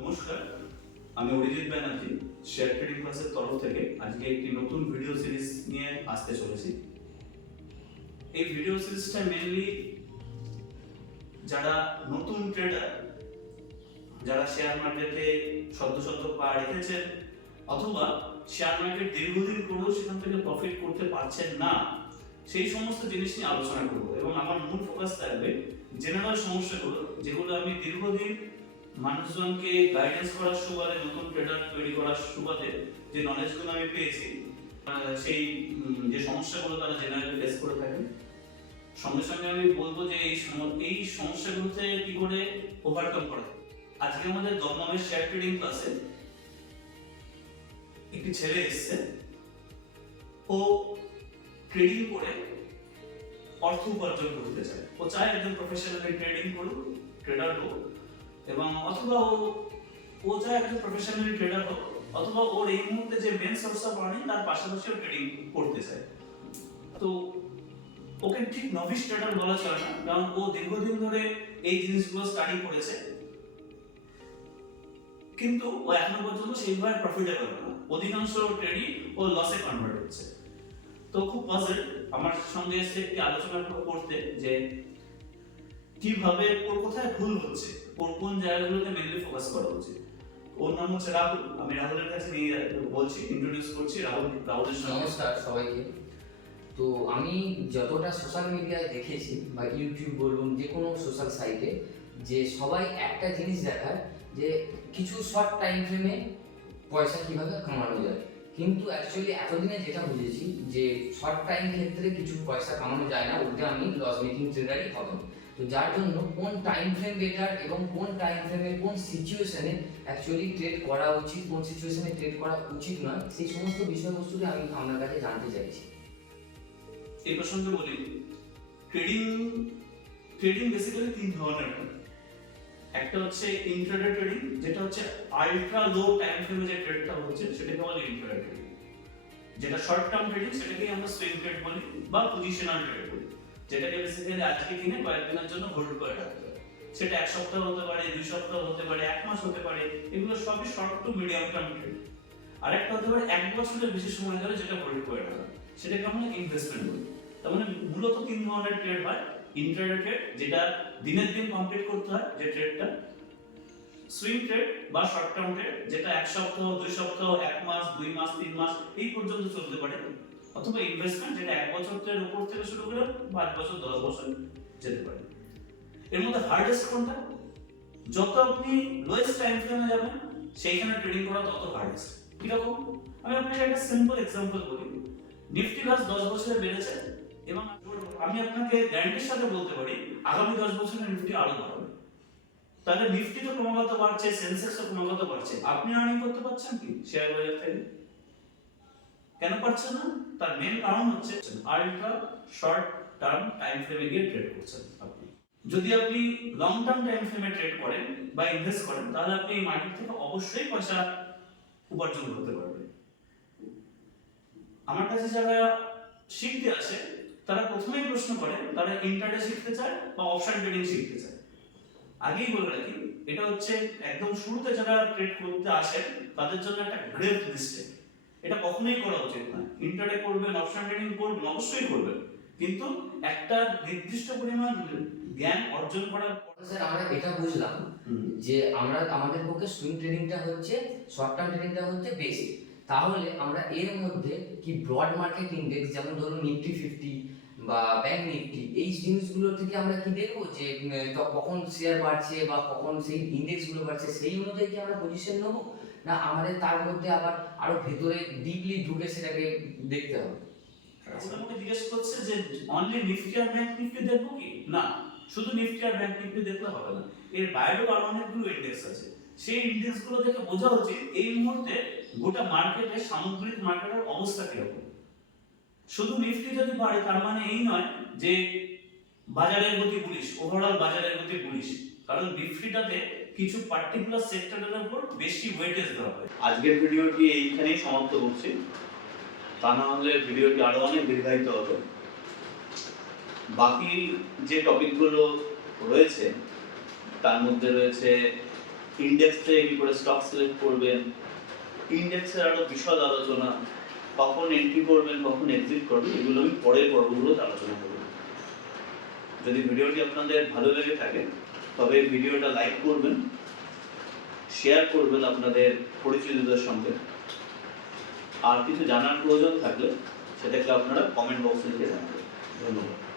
নমস্কার, আমি Arijit Banerjee share trading ক্লাসের তরফ থেকে আজকে একটি নতুন ভিডিও সিরিজ নিয়ে আসতে চলেছি। এই ভিডিও সিরিজটা মেইনলি যারা নতুন ট্রেডার, যারা শেয়ার মার্কেটে সদ্য পা রেখেছেন অথবা শেয়ার মার্কেট দীর্ঘদিন করেও সেখান থেকে প্রফিট করতে পারছেন না, সেই সমস্ত জিনিস নিয়ে আলোচনা করব এবং আমার মূল ফোকাস থাকবে জেনারেল সমস্যাগুলো, যেগুলো আমি দীর্ঘদিন মানুষজনকে গাইডেন্স করার সুবাদে, নতুন ট্রেডার তৈরি করার সুবাদে যে নলেজগুলো আমি পেয়েছি, সেই যে সমস্যাগুলো তারা জেনারেলি ফেস করে থাকেন। সঙ্গে সঙ্গে আমি বলবো যে এই সমস্যাগুলোতে কি করে ওভারকাম করা। আজকে আমাদের দমদমের শেয়ার ট্রেডিং ক্লাসে একটি ছেলে এসছে, ও ট্রেডিং করে অর্থ উপার্জন করতে চায়। ও চায় একজন প্রফেশনালি ট্রেডিং করুক, ট্রেডার হোক, এবং অথবা ও চায় একজন প্রফেশনালি ট্রেডার হোক, অথবা ওর এই মুহূর্তে যে মেন সোর্স অফ আর্নিং তার পাশাপাশিও ট্রেডিং করতে চায়। তো ওকে ঠিক নভিস ট্রেডার বলা চলে না, কারণ ও দীর্ঘদিন ধরে এই জিনিসগুলো স্টাডি করেছে, কিন্তু ও এখনো পর্যন্ত সেইভাবে প্রফিটেবল না। অধিকাংশ ট্রেডই ও লসে কনভার্ট হচ্ছে। তো খুব পজিটিভ আমার সঙ্গে এসে একটি আলোচনা করতে যে কিভাবে ওর কোথায় ভুল হচ্ছে, ওর কোন জায়গাগুলোতে মেনলি ফোকাস করা উচিত। ওর নাম হচ্ছে রাহুল। আমি রাহুলের কাছে নিয়ে বলছি, ইন্ট্রোডিউস করছি রাহুলের সঙ্গে। নমস্কার সবাইকে। তো আমি যতটা সোশ্যাল মিডিয়ায় দেখেছি বা ইউটিউব বলুন, যে কোনো সোশ্যাল সাইটে, যে সবাই একটা জিনিস দেখায় যে কিছু শর্ট টাইম ফ্রেমে পয়সা কীভাবে কামানো যায়, কিন্তু অ্যাকচুয়ালি এতদিনে যেটা বুঝেছি যে শর্ট টাইম ক্ষেত্রে কিছু পয়সা কামানো যায় না, ওটা আমি লস মেকিং ট্রেডারই হবে। তো যার জন্য কোন টাইম ফ্রেম বেটার এবং কোন টাইম ফ্রেমে কোন সিচুয়েশনে অ্যাকচুয়ালি ট্রেড করা উচিত, কোন সিচুয়েশনে ট্রেড করা উচিত নয়, সেই সমস্ত বিষয়বস্তুকে আমি আপনার কাছে জানতে চাইছি। এই প্রসঙ্গে বলি, ট্রেডিং বেসিক্যালি তিন ধরনের হয়। একটা হচ্ছে ইন্ট্রাডে ট্রেডিং, যেটা হচ্ছে আলট্রা লো টাইম ফ্রেমে যে ট্রেডটা হচ্ছে সেটাকে বলে ইন্ট্রাডে ট্রেডিং। যেটা শর্ট টার্ম ট্রেডিং সেটাকে আমরা সুইং ট্রেড বলি বা পজিশনাল ট্রেড বলি, যেটাকে বেসিক্যালি আজকে কিনে কয়েকদিনের জন্য হোল্ড করে রাখতে হয়। সেটা এক সপ্তাহ হতে পারে, 2 সপ্তাহ হতে পারে, 1 মাস হতে পারে, এগুলো সবই short to medium term trade. আর একটা হতে পারে 1 বছরের বেশি সময় ধরে যেটা হোল্ড করে রাখা, সেটাকে আমরা ইনভেস্টমেন্ট বলি। তার মানে মূলত তিন ধরনের ট্রেড হয়। ইন্ট্রাডে ট্রেড, যেটা দিনের দিন কমপ্লিট করতে হয় যে ট্রেডটা; সুইং ট্রেড বা শর্ট টার্ম ট্রেড, যেটা 1 সপ্তাহ, 2 সপ্তাহ, 1 মাস, 2 মাস, 3 মাস এই পর্যন্ত চলতে পারে; অথবা ইনভেস্টমেন্ট, যেটা 1 বছরের উপর থেকে শুরু করে 5 বছর, 10 বছর যেতে পারে। এর মধ্যে হার্ডেস্ট কোনটা? যত আপনি লোয়েস্ট টাইম ফ্রেমে যাবেন সেইখানে ট্রেডিং করা তত হার্ডেস্ট। কিরকম? আমি আপনাকে একটা সিম্পল এক্সাম্পল বলি। নিফটি লাস্ট 10 বছরে বেড়েছে এবং আমি আপনাকে গ্যারান্টির সাথে বলতে পারি আগামী 10 বছরে নিফটি আরো বাড়বে। তাহলে নিফটি তো ক্রমাগত বাড়ছে, সেন্সেক্সও ক্রমাগত বাড়ছে, আপনি আর্নিং করতে পারছেন কি শেয়ার বাজার থেকে? কেন পারছেন না? তার মেন কারণ হচ্ছে আলট্রা শর্ট টার্ম টাইম ফ্রেমে গিয়ে ট্রেড করছেন আপনি। যদি আপনি লং টার্ম টাইম ফ্রেমে ট্রেড করেন বা ইনভেস্ট করেন, তাহলে আপনি এই মার্কেট থেকে অবশ্যই পয়সা উপার্জন করতে পারবেন। আমার কাছে যারা শিখতে আসে তারা প্রথমেই প্রশ্ন করে তারা ইন্ট্রাডে শিখতে চায় বা অপশন ট্রেডিং শিখতে চায়। আগেই বলে রাখি, এটা হচ্ছে একদম শুরুতে যারা ট্রেড করতে আসে তাদের জন্য একটা গ্রেভ মিস্টেক। এটা কখনোই করা উচিত না। ইন্ট্রাডে করবেন, অপশন ট্রেডিং করবেন, অবশ্যই করবেন, কিন্তু একটা নির্দিষ্ট পরিমাণ জ্ঞান অর্জন করার পর। স্যার, আমরা এটা বুঝলাম যে আমাদের পক্ষে সুইং ট্রেডিংটা হচ্ছে, শর্ট টার্ম ট্রেডিংটা হচ্ছে বেসিক। তাহলে আমরা এর মধ্যে কি ব্রড মার্কেট ইন্ডেক্স, যেমন ধরুন নিফটি 50 বা ব্যাংক নিফটি, এই জিনিসগুলো থেকে আমরা কি দেখবো যে কখন শেয়ার বাড়ছে বা কখন সেই ইন্ডেক্সগুলো বাড়ছে, সেই অনুযায়ী কি আমরা পজিশন নেবো, না আমাদের তার মধ্যে আবার আরো ভেতরে ডিপলি ঢুকে সেটাকে দেখতে হবে? আমাকে জিজ্ঞেস করছে যে অনলি নিফটি আর ব্যাংক নিফটি দেখবো কি? না, শুধু নিফটি আর ব্যাংক নিফটি দেখলে হবে না, এর বাইরেও আরো অনেকগুলো ইন্ডেক্স আছে। সেই ইন্ডেক্সগুলো দেখে বোঝা উচিত এই মুহূর্তে গোটা মার্কেটে, সামগ্রিক মার্কেটের অবস্থা কিরকম। শুধু নিফটি যদি বাড়ে তার মানে এই নয় যে বাজারের গতি বুলিশ, ওভারঅল বাজারের গতি বুলিশ, কারণ নিফটিটাতে কিছু পার্টিকুলার সেক্টরের উপর বেশি ওয়েটেজ দেওয়া হয়। আজকের ভিডিওটি এইখানেই সমাপ্ত করছি, তা না হলে ভিডিওটি আরো অনেক দীর্ঘায়িত হবে। বাকি যে টপিকগুলো রয়েছে তার মধ্যে রয়েছে ইন্ডেক্স থেকে কি করে স্টক সিলেক্ট করবেন, ইন্ডেক্সের আরো বিশদ আলোচনা, কখন এন্ট্রি করবেন কখন এক্সিট করবেন, এগুলো আমি পরের পর্বগুলোতে আলোচনা করব। যদি ভিডিওটি আপনাদের ভালো লেগে থাকে তবে ভিডিওটা লাইক করবেন, শেয়ার করবেন আপনাদের পরিচিতদের সঙ্গে, আর কিছু জানার প্রয়োজন থাকলে সেটাকে আপনারা কমেন্ট বক্সে লিখে জানাবেন। ধন্যবাদ।